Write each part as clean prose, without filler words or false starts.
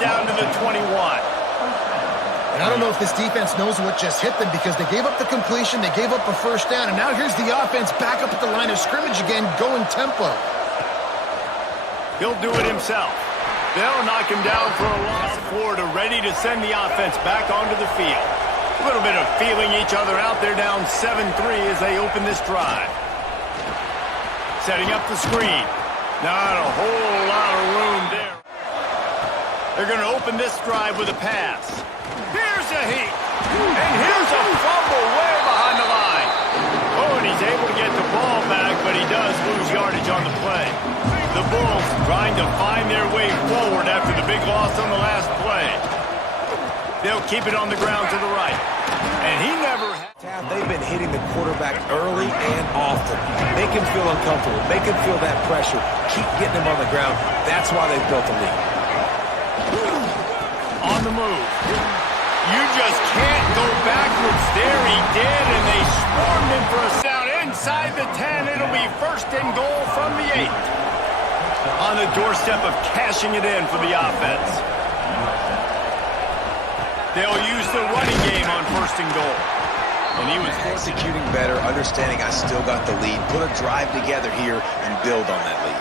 down to the 21. And I don't know if this defense knows what just hit them because they gave up the completion, they gave up a first down, and now here's the offense back up at the line of scrimmage again, going tempo. He'll do it himself. They'll knock him down for a loss. Florida ready to send the offense back onto the field. A little bit of feeling each other out there, down 7-3 as they open this drive. Setting up the screen. Not a whole lot of room there. They're going to open this drive with a pass. Here's a heat. And here's a fumble way behind the line. Oh, and he's able to get the ball back, but he does lose yardage on the play. The Bulls trying to find their way forward after the big loss on the last play. They'll keep it on the ground to the right. And he never had... They've been hitting the quarterback early and often. Make him feel uncomfortable. Make him feel that pressure. Keep getting him on the ground. That's why they've built a lead. On the move. You just can't go backwards there. He did, and they swarmed him for a down inside the 10. It'll be first and goal from the 8. On the doorstep of cashing it in for the offense. They'll use the running game on first and goal. And he was executing better, understanding I still got the lead. Put a drive together here and build on that lead.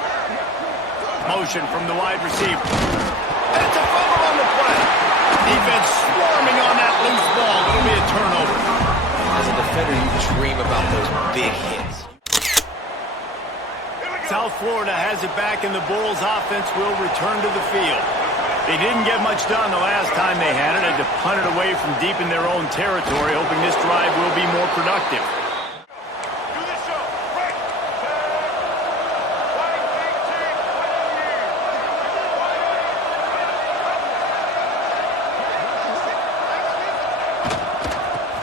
Motion from the wide receiver. And it's a fumble on the play. Defense swarming on that loose ball. It'll be a turnover. As a defender, you dream about those big hits. South Florida has it back, and the Bulls offense will return to the field. They didn't get much done the last time they had it. Had to punt it away from deep in their own territory, hoping this drive will be more productive.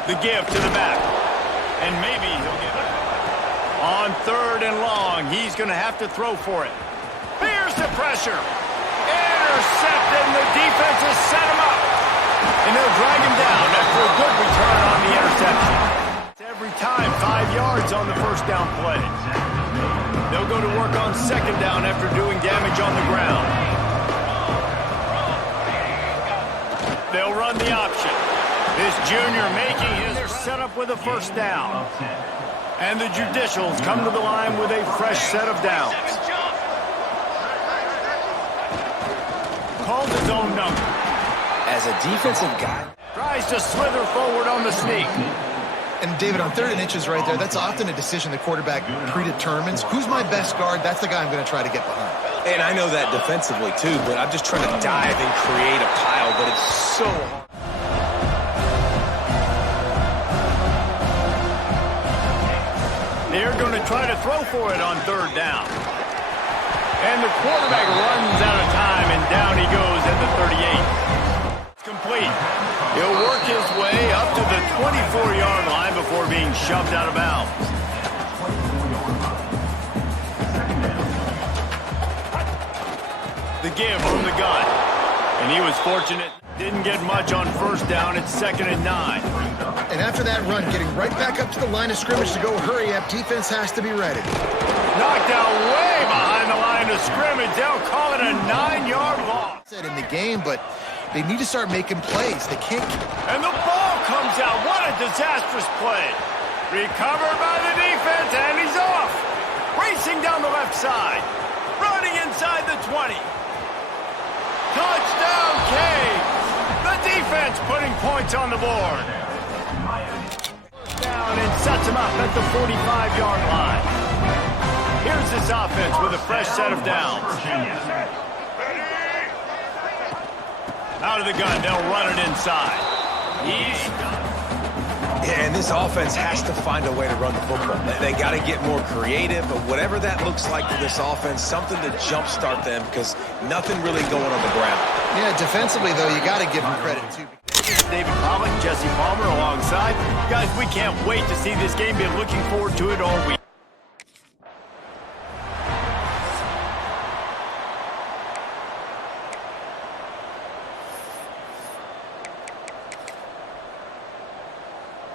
The give to the back. And maybe he'll get it. On third and long, he's going to have to throw for it. Here's the pressure. Intercepted, and the defense has set him up. And they'll drag him down after a good return on the interception. Every time, 5 yards on the first down play. They'll go to work on second down after doing damage on the ground. They'll run the option. This junior making his setup with a first down. And the Judicials come to the line with a fresh set of downs. Calls his own number. As a defensive guy, Tries to slither forward on the sneak. And David, on 3rd and inches right there, that's often a decision the quarterback predetermines. Who's my best guard? That's the guy I'm going to try to get behind. and I know that defensively too, but I'm just trying to dive and create a pile, but it's so hard. They're going to try to throw for it on third down. And the quarterback runs out of time, and down he goes at the 38. It's complete. He'll work his way up to the 24-yard line before being shoved out of bounds. The give from the gun. And he was fortunate. Didn't get much on first down. It's 2nd and 9. And after that run, getting right back up to the line of scrimmage to go hurry up, defense has to be ready. Knocked out way behind the line of scrimmage. They'll call it a 9-yard loss. In the game, but they need to start making plays. They can't. And the ball comes out. What a disastrous play. Recovered by the defense, and he's off. Racing down the left side. Running inside the 20. Touchdown, Canes. The defense putting points on the board. Down and sets him up at the 45-yard line. Here's this offense with a fresh set of downs. Out of the gun, they'll run it inside. And this offense has to find a way to run the football. They got to get more creative, but whatever that looks like for this offense, something to jumpstart them because nothing really going on the ground. Yeah, defensively, though, you got to give them credit, too. David Pollock, Jesse Palmer alongside. Guys, we can't wait to see this game. Been looking forward to it all week.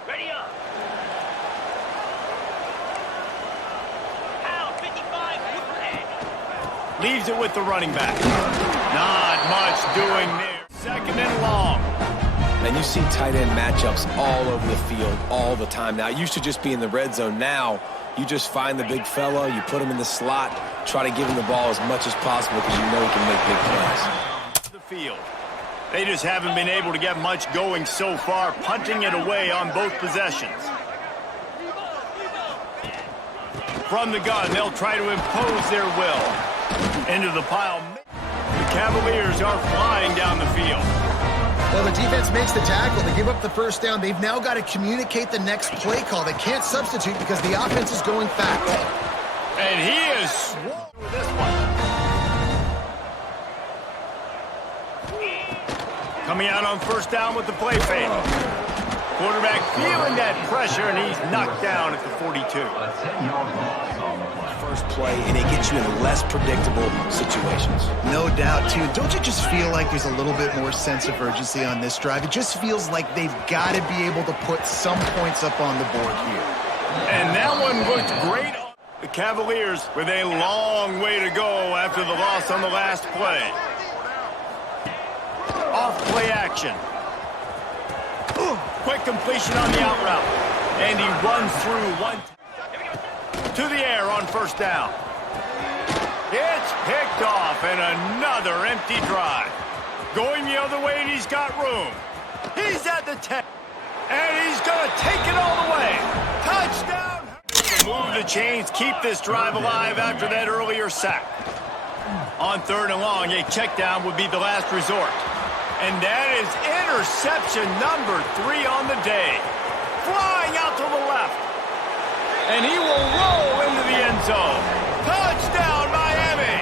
Ready up. Pound 55. Leaves it with the running back. Not much doing there. Second and long. And you see tight end matchups all over the field all the time. Now, it used to just be in the red zone. Now, you just find the big fella, you put him in the slot, try to give him the ball as much as possible because you know he can make big plays. The field. They just haven't been able to get much going so far, punting it away on both possessions. From the gun, they'll try to impose their will. Into the pile. The Cavaliers are flying down the field. Well, the defense makes the tackle. They give up the first down. They've now got to communicate the next play call. They can't substitute because the offense is going fast. And he is swung with this one. Coming out on first down with the play fake. Quarterback feeling that pressure, and he's knocked down at the 42. First play, and it gets you in less predictable situations. No doubt, too. Don't you just feel like there's a little bit more sense of urgency on this drive? It just feels like they've got to be able to put some points up on the board here. And that one looked great. The Cavaliers with a long way to go after the loss on the last play. Off play action. Quick completion on the out route. And he runs through one. To the air on first down. It's picked off and another empty drive. Going the other way and he's got room. He's at the 10. And he's going to take it all the way. Touchdown. Move the chains, keep this drive alive after that earlier sack. On third and long, a check down would be the last resort. And that is interception number 3 on the day. Flying out to the left. And he will roll into the end zone. Touchdown, Miami.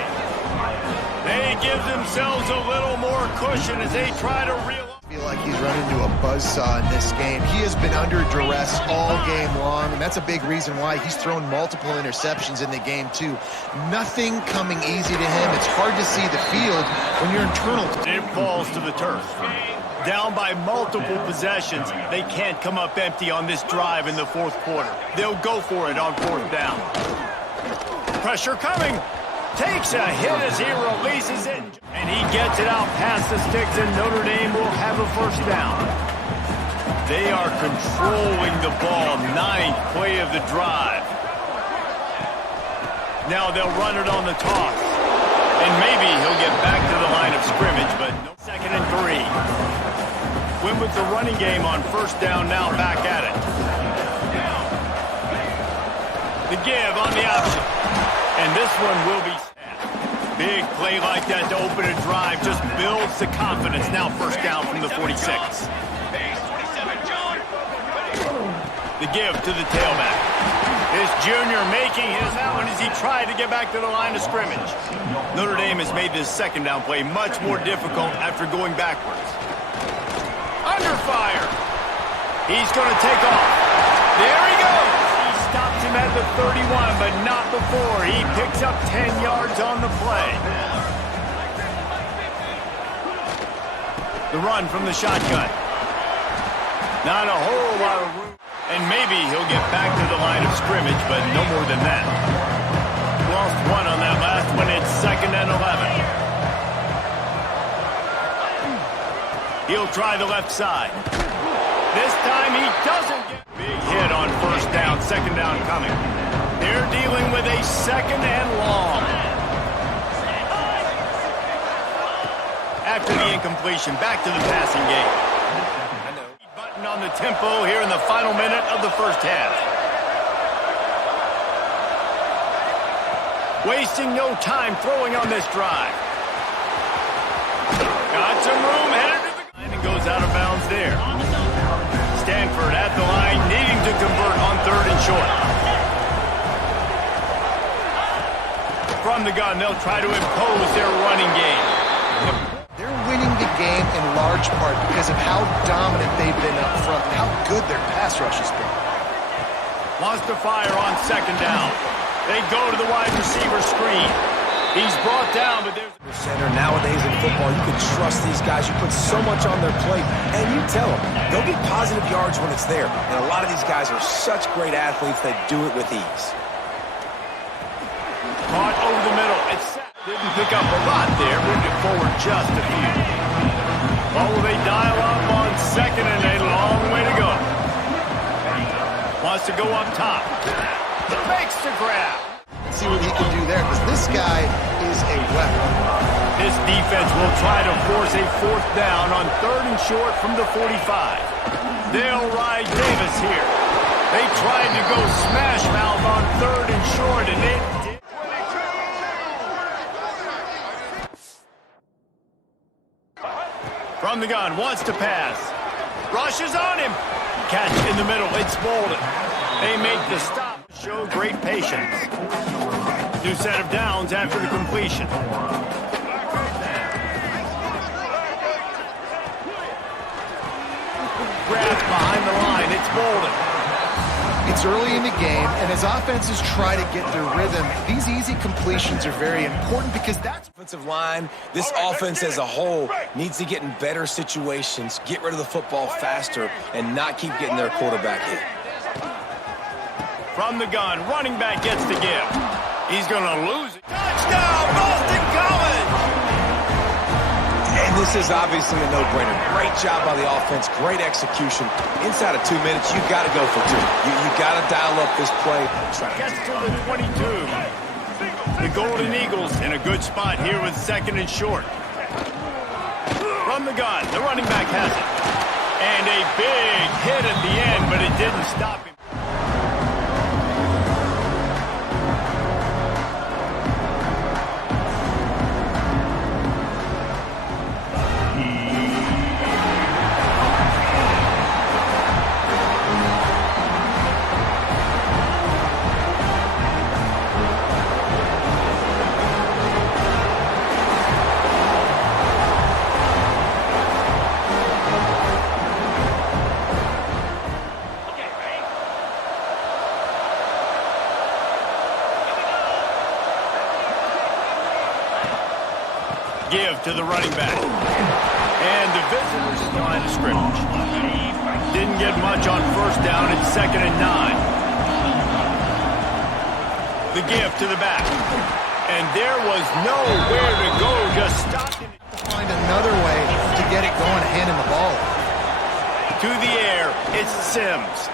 They give themselves a little more cushion as they try to realize. I feel like he's run into a buzzsaw in this game. He has been under duress all game long, and that's a big reason why he's thrown multiple interceptions in the game, too. Nothing coming easy to him. It's hard to see the field when you're internal. It falls to the turf. Down by multiple possessions, they can't come up empty on this drive in the fourth quarter. They'll go for it on fourth down. Pressure coming. Takes a hit as he releases it. And he gets it out past the sticks, and Notre Dame will have a first down. They are controlling the ball. 9th play of the drive. Now they'll run it on the toss. And maybe he'll get back to the line of scrimmage, but no. 2nd and 3. Win with the running game on first down, now back at it. The give on the option. And this one will be snapped. Big play like that to open a drive just builds the confidence. Now first down from the 46. The give to the tailback. This junior making his that one as he tried to get back to the line of scrimmage. Notre Dame has made this second down play much more difficult after going backwards. Under fire. He's going to take off. There he goes. He stops him at the 31, but not before. He picks up 10 yards on the play. The run from the shotgun. Not a whole lot of room. And maybe he'll get back to the line of scrimmage, but no more than that. Lost one on that last one. It's 2nd and 11. He'll try the left side. This time he doesn't get big hit on first down. 2nd down coming. They're dealing with a 2nd and long. After the incompletion, back to the passing game. Button on the tempo here in the final minute of the first half. Wasting no time throwing on this drive. Got some room, headed to the line and goes out of bounds there. Stanford at the line, needing to convert on 3rd and short. From the gun, they'll try to impose their running game. They're winning the game in large part because of how dominant they've been up front and how good their pass rush has been. Wants to fire on 2nd down. They go to the wide receiver screen. He's brought down, but there's the center. Nowadays in football, you can trust these guys. You put so much on their plate, and you tell them they'll get positive yards when it's there. And a lot of these guys are such great athletes that do it with ease. Caught over the middle. It's set. Didn't pick up a lot there. Moved it forward just a few. Oh, they dial up on second and a long way to go. Wants to go up top. Makes the grab. Let's see what he can do there, because this guy is a weapon. This defense will try to force a fourth down on 3rd and short from the 45. They'll ride Davis here. They tried to go smash mouth on 3rd and short, and it did. From the gun, wants to pass. Rushes on him. Catch in the middle. It's Bolden. They make the stop. Show great patience. New set of downs after the completion. Grab behind the line. It's Bolden. It's early in the game, and as offenses try to get their rhythm, these easy completions are very important because that's... Offensive line, this offense as a whole needs to get in better situations, get rid of the football faster, and not keep getting their quarterback hit. From the gun, running back gets the give. He's going to lose it. Touchdown, Boston College! And this is obviously a no-brainer. Great job by the offense, great execution. Inside of 2 minutes, you've got to go for two. You got to dial up this play. Gets to the 22. The Golden Eagles in a good spot here with 2nd and short. From the gun, the running back has it. And a big hit at the end, but it didn't stop him. Give to the running back. And the visitors line of scrimmage. Didn't get much on 1st down. It's 2nd and 9. The give to the back. And there was nowhere to go. Just stopped it. Find another way to get it going, handing the ball. To the air, it's Sims.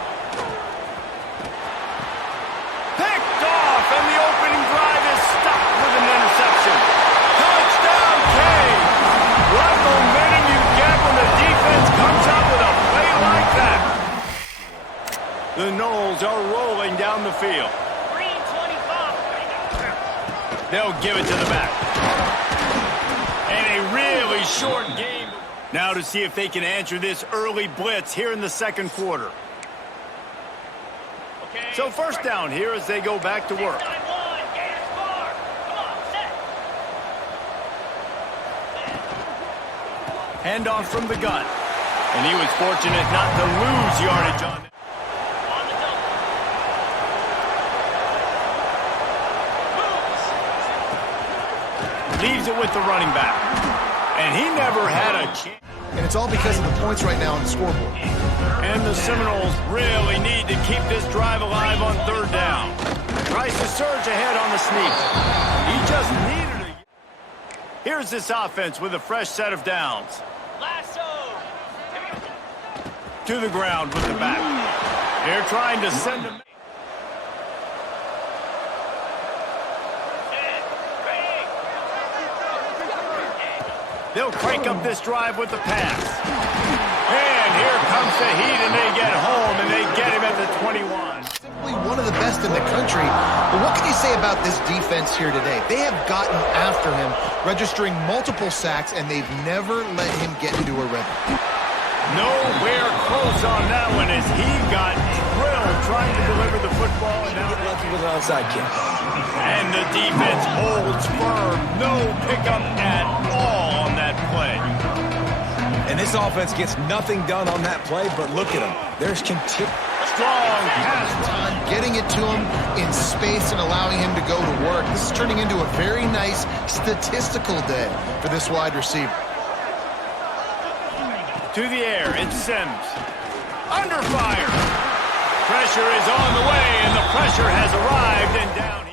Picked off, and the opening drive is stopped with an interception. Touchdown, Kane! What momentum you get when the defense comes out with a play like that. The Knowles are rolling down the field. 3:25. They'll give it to the back. And a really short game. Now to see if they can answer this early blitz here in the 2nd quarter. So 1st down here as they go back to work. Handoff from the gun. And he was fortunate not to lose yardage on it. Leaves it with the running back. And he never had a chance. And it's all because of the points right now on the scoreboard. And the Seminoles really need to keep this drive alive on 3rd down. Tries to surge ahead on the sneak. He just needed it. Here's this offense with a fresh set of downs. To the ground with the back. They're trying to send him. They'll crank up this drive with the pass. And here comes the heat, and they get home, and they get him at the 21. Simply one of the best in the country. But what can you say about this defense here today? They have gotten after him, registering multiple sacks, and they've never let him get into a rhythm. Nowhere close on that one as he got drilled trying to deliver the football. And now Get lucky with an onside kick. And the defense holds firm. No pickup at all on that play. And this offense gets nothing done on that play, but look at them. There's continued. Strong pass On getting it to him in space and allowing him to go to work. This is turning into a very nice statistical day for this wide receiver. to the air. It's Sims. Under fire. Pressure is on the way, and the pressure has arrived, and down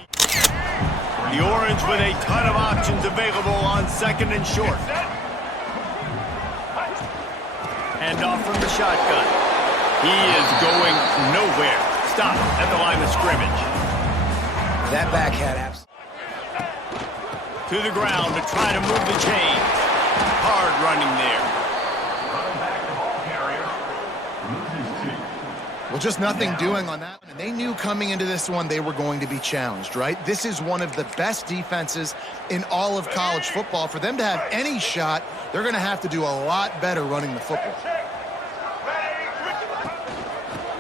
he... The Orange with a ton of options available on second and short. Hand off from the shotgun. He is going nowhere. Stop at the line of scrimmage. That back had abs. To the ground to try to move the chains. Hard running there. Well, just nothing doing on that one. And they knew coming into this one they were going to be challenged, right? This is one of the best defenses in all of college football. For them to have any shot, they're going to have to do a lot better running the football.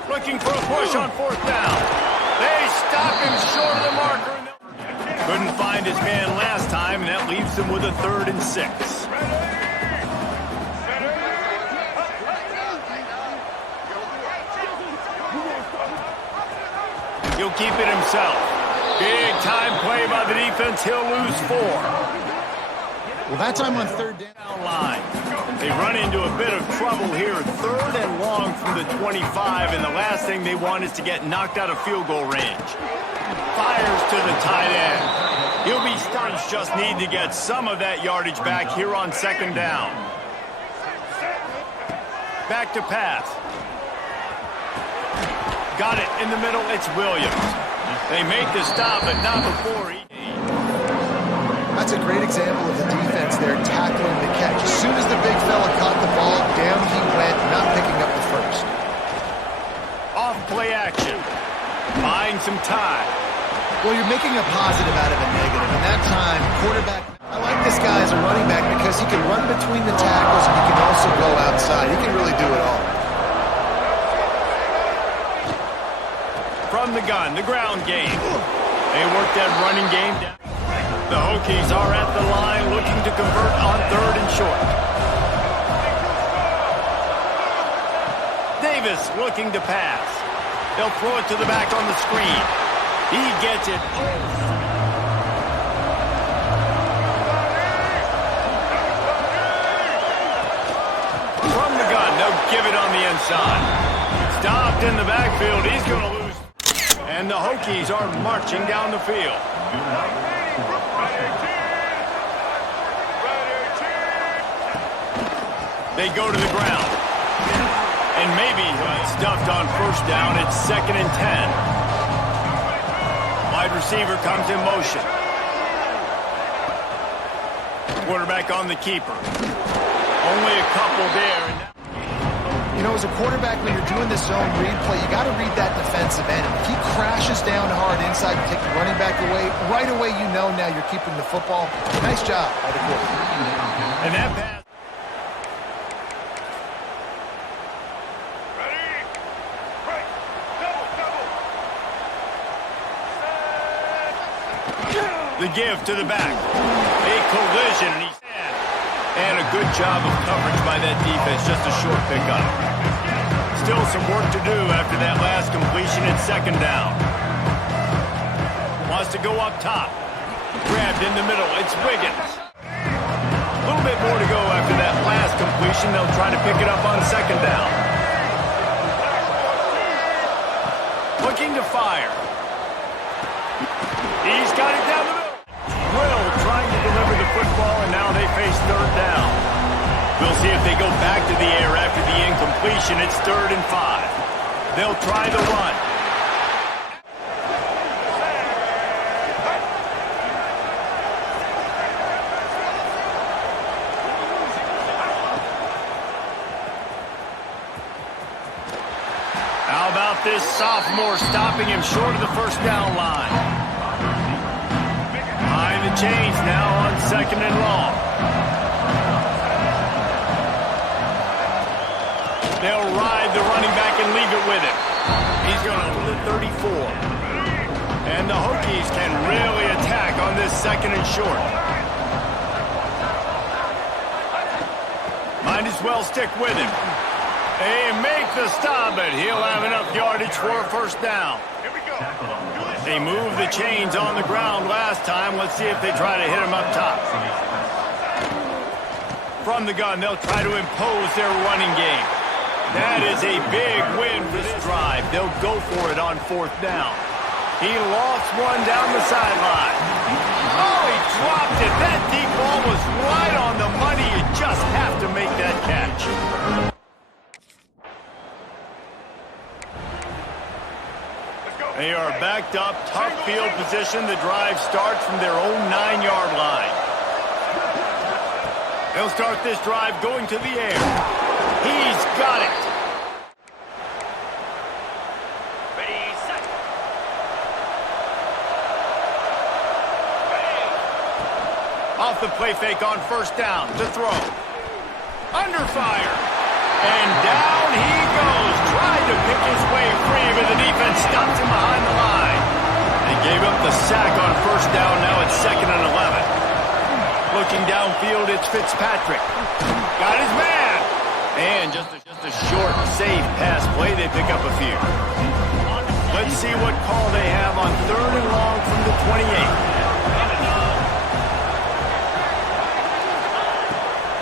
Looking for a push on fourth down. They stop him short of the marker. Couldn't find his man last time, and that leaves them with a 3rd and 6. He'll keep it himself. Big time play by the defense. He'll lose 4. Well, that time on 3rd down line. They run into a bit of trouble here. 3rd and long from the 25, and the last thing they want is to get knocked out of field goal range. Fires to the tight end. He'll be stunned. Just need to get some of that yardage back here on 2nd down. Back to pass. Got it in the middle. It's Williams. They make the stop, but not before he... That's a great example of the defense there tackling the catch. As soon as the big fella caught the ball, down he went, not picking up the first. Off play action. Buying some time. Well, you're making a positive out of a negative. And that time, quarterback... I like this guy as a running back because he can run between the tackles and he can also go outside. He can really do it all. From the gun, the ground game. They work that running game down. The Hokies are at the line looking to convert on 3rd and short. Davis looking to pass. They'll throw it to the back on the screen. He gets it. From the gun, they'll give it on the inside. Stopped in the backfield. He's going to lose. And the Hokies are marching down the field. They go to the ground. And maybe stuffed on 1st down. It's 2nd and 10. Wide receiver comes in motion. Quarterback on the keeper. Only a couple there. You know, as a quarterback, when you're doing this zone read play, you got to read that defensive end. If he crashes down hard inside and take the running back away, right away you know now you're keeping the football. Nice job by the quarterback. And that pass. The give to the back. A collision, and a good job of coverage by that defense. Just a short pickup. Still some work to do after that last completion at 2nd down. Wants to go up top. Grabbed in the middle. It's Wiggins. A little bit more to go after that last completion. They'll try to pick it up on 2nd down. Looking to fire. He's got it down the middle. Will trying to deliver the football, and now they face 3rd down. We'll see if they go back to the air after the incompletion. It's 3rd and 5. They'll try the run. How about this sophomore stopping him short of the 1st down line? Behind the chains now on 2nd and long. They'll ride the running back and leave it with him. He's going to the 34. And the Hokies can really attack on this 2nd and short. Might as well stick with him. They make the stop, but he'll have enough yardage for a 1st down. Here we go. They moved the chains on the ground last time. Let's see if they try to hit him up top. From the gun, they'll try to impose their running game. That is a big win for this drive. They'll go for it on 4th down. He lost one down the sideline. Oh, he dropped it. That deep ball was right on the money. You just have to make that catch. They are backed up, tough field position. The drive starts from their own 9-yard line. They'll start this drive going to the air. He's got it. Ready, set. Off the play fake on first down to throw. Under fire. And down he goes. Tried to pick his way free, but the defense stops him behind the line. They gave up the sack on first down. Now it's 2nd and 11. Looking downfield, it's Fitzpatrick. Got his man. And just a short, safe pass play. They pick up a few. Let's see what call they have on 3rd and long from the 28.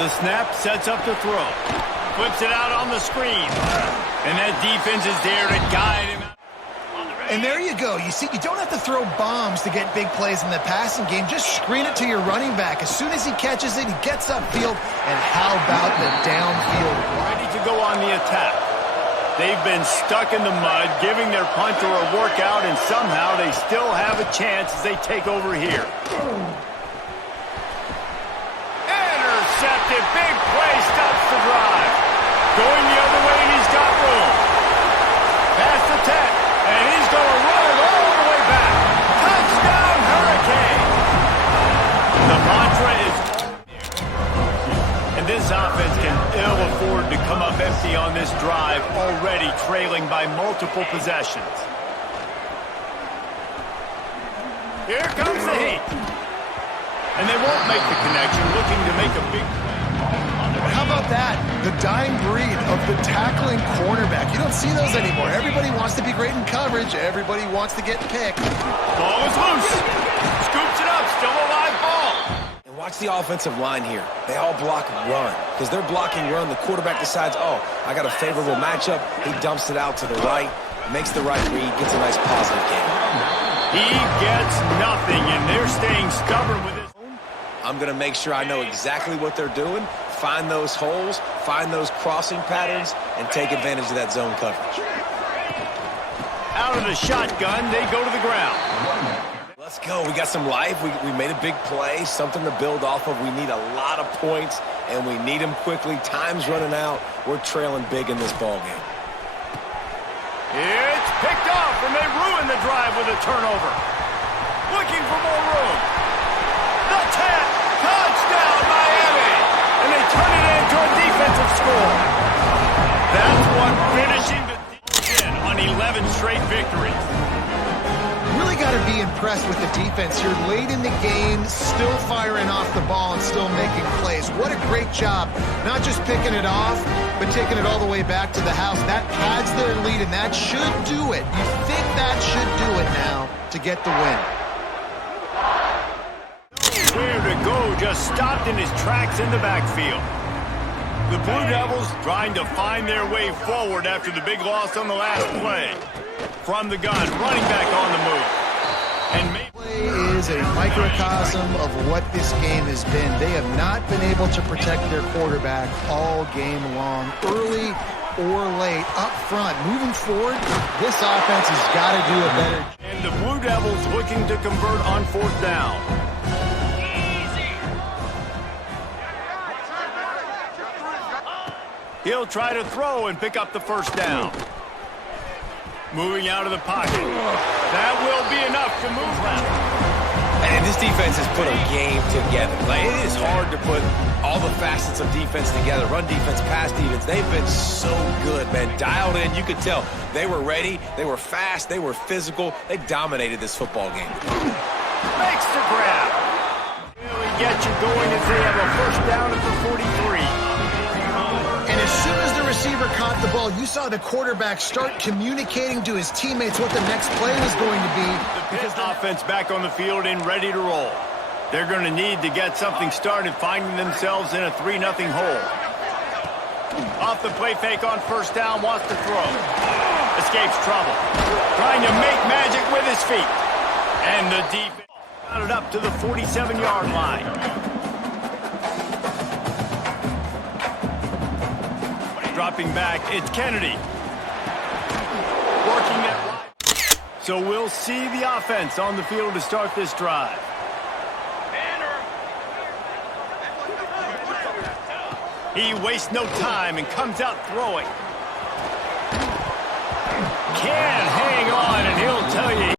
The snap sets up the throw. Flips it out on the screen. And that defense is there to guide him. And there you go. You see, you don't have to throw bombs to get big plays in the passing game. Just screen it to your running back. As soon as he catches it, he gets upfield. And how about the downfield? Ready to go on the attack. They've been stuck in the mud, giving their punter a workout, and somehow they still have a chance as they take over here. Intercepted. Big play stops the drive. Going the other way, and he's got room. Past the 10, and he's going to run it all the way back. Touchdown, Hurricane! The mantra is... And this offense can ill afford to come up empty on this drive, already trailing by multiple possessions. Here comes the heat. And they won't make the connection, looking to make a big play. How about that? The dying breed of the tackling cornerback. You don't see those anymore. Everybody wants to be great in coverage. Everybody wants to get picked. Ball is loose. Scoops it up. Still a live ball. And watch the offensive line here. They all block run. Because they're blocking run, the quarterback decides, oh, I got a favorable matchup. He dumps it out to the right, makes the right read, gets a nice positive game. He gets nothing, and they're staying stubborn with his... I'm going to make sure I know exactly what they're doing, find those holes, find those crossing patterns, and take advantage of that zone coverage. Out of the shotgun, they go to the ground. Let's go. We got some life. We made a big play, something to build off of. We need a lot of points, and we need them quickly. Time's running out. We're trailing big in this ballgame. It's picked off, and they ruin the drive with a turnover. Looking for more room. The 10. Touchdown, Miami! And they turn it into a defensive score. That's what finishing the in on 11 straight victories. Really got to be impressed with the defense here. Late in the game, still firing off the ball and still making plays. What a great job. Not just picking it off, but taking it all the way back to the house. That pads their lead, and that should do it. You think that should do it now to get the win. Where to go, just stopped in his tracks in the backfield. The Blue Devils trying to find their way forward after the big loss on the last play. From the gun, running back on the move. And play is a microcosm of what this game has been. They have not been able to protect their quarterback all game long, early or late, up front. Moving forward, this offense has got to do a better job. And the Blue Devils looking to convert on 4th down. He'll try to throw and pick up the first down. Moving out of the pocket. That will be enough to move left. And this defense has put a game together. Like, it is hard to put all the facets of defense together. Run defense, pass defense. They've been so good, man. Dialed in. You could tell they were ready. They were fast. They were physical. They dominated this football game. Makes the grab. Really get you going as they have a first down at the 43. And as soon as the receiver caught the ball, you saw the quarterback start communicating to his teammates what the next play was going to be. Because the offense back on the field and ready to roll. They're going to need to get something started, finding themselves in a 3-0 hole. Off the play fake on first down, wants to throw. Escapes trouble. Trying to make magic with his feet. And the defense got it up to the 47-yard line. Dropping back, it's Kennedy. Working at right. So we'll see the offense on the field to start this drive. He wastes no time and comes out throwing. Can hang on, and he'll tell you.